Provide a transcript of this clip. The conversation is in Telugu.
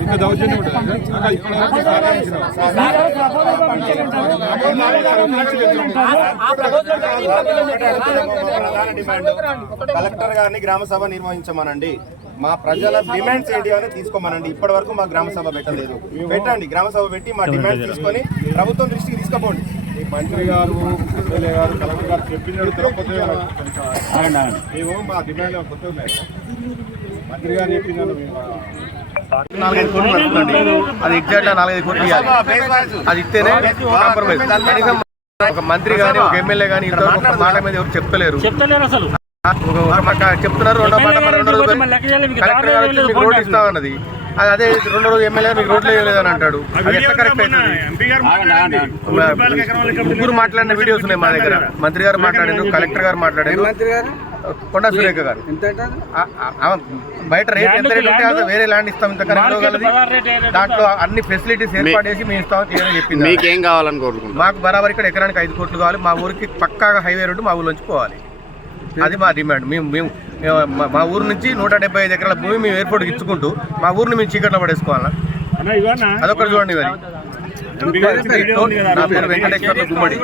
ఇంత దౌర్జన్యం కలెక్టర్ గారిని గ్రామ సభ నిర్వహించమనండి. మా ప్రజల డిమాండ్స్ ఏంటి అని తీసుకోమనండి. ఇప్పటి వరకు మా గ్రామ సభ పెట్టలేదు. పెట్టండి. గ్రామ సభ పెట్టి మా డిమాండ్ తీసుకొని ప్రభుత్వం దృష్టికి తీసుకుపోండి. ఈ మంత్రి గారు ఎమ్మెల్యే గారు కలెక్టర్ గారు చెప్పినట్టు తిరుపతి మేము మా డిమాండ్ కొత్త మంత్రి గారు చెప్పినారు నాలుగైదు కోట్లు నడుస్తుందండి అది ఎగ్జాక్ట్ నాలుగైదు కోట్లు ఇవ్వాలి. అది ఇస్తేనే కాంప్రమైజ్ కనీసం ఒక మంత్రి కానీ ఒక ఎమ్మెల్యే కానీ ఇంతవరకు మాట మీద ఎవరు చెప్తలేరు చెప్తలేరు అసలు. చెప్తున్నారు రెండో మాట మరి రెండో రోజు మళ్ళీ లెక్క చేయాలి, మీకు కలెక్టర్ గారు వచ్చి మీకు రోడ్డు ఇస్తామన్నది. అది అదే రెండో రోజు ఎమ్మెల్యే మీకు రోడ్లు వేయలేదని అంటాడు. అది ఎట్లా కరెక్ట్ అవుతుంది? ముగ్గురు మాట్లాడిన వీడియోస్ ఉన్నాయి మా దగ్గర. మంత్రి గారు మాట్లాడారు కలెక్టర్ గారు మాట్లాడారు కొండా సురేఖ గారు. బయట రేట్ ఎంత రేట్ ఉంటే అది వేరే ల్యాండ్ ఇస్తాం ఇంత కరెక్ట్ ఇవ్వగలది పదహారు రేట్ ఏ రేట్ దాంట్లో అన్ని ఫెసిలిటీస్ ఏర్పాటు చేసి మేము ఇస్తామని క్లియర్గా చెప్పింది మీకేం కావాలని కోరుకుంటున్నారు? మాకు బరాబర్ ఇక్కడ ఎకరానికి ఐదు కోట్లు కావాలి. మా ఊరికి పక్కాగా హైవే రోడ్డు మా ఊర్లోంచి పోవాలి. అది మా డిమాండ్. మేము మేము మా- ఊరు నుంచి నూట డెబ్బై ఐదు ఎకరాల భూమి మేము ఎయిర్పోర్ట్కి ఇచ్చుకుంటూ మా ఊరిని మేము చీకట్లో పడేసుకోవాలా? అదొకటి చూడండి మరి. నా పేరు వెంకటేశ్వర్లు గుమ్మడి.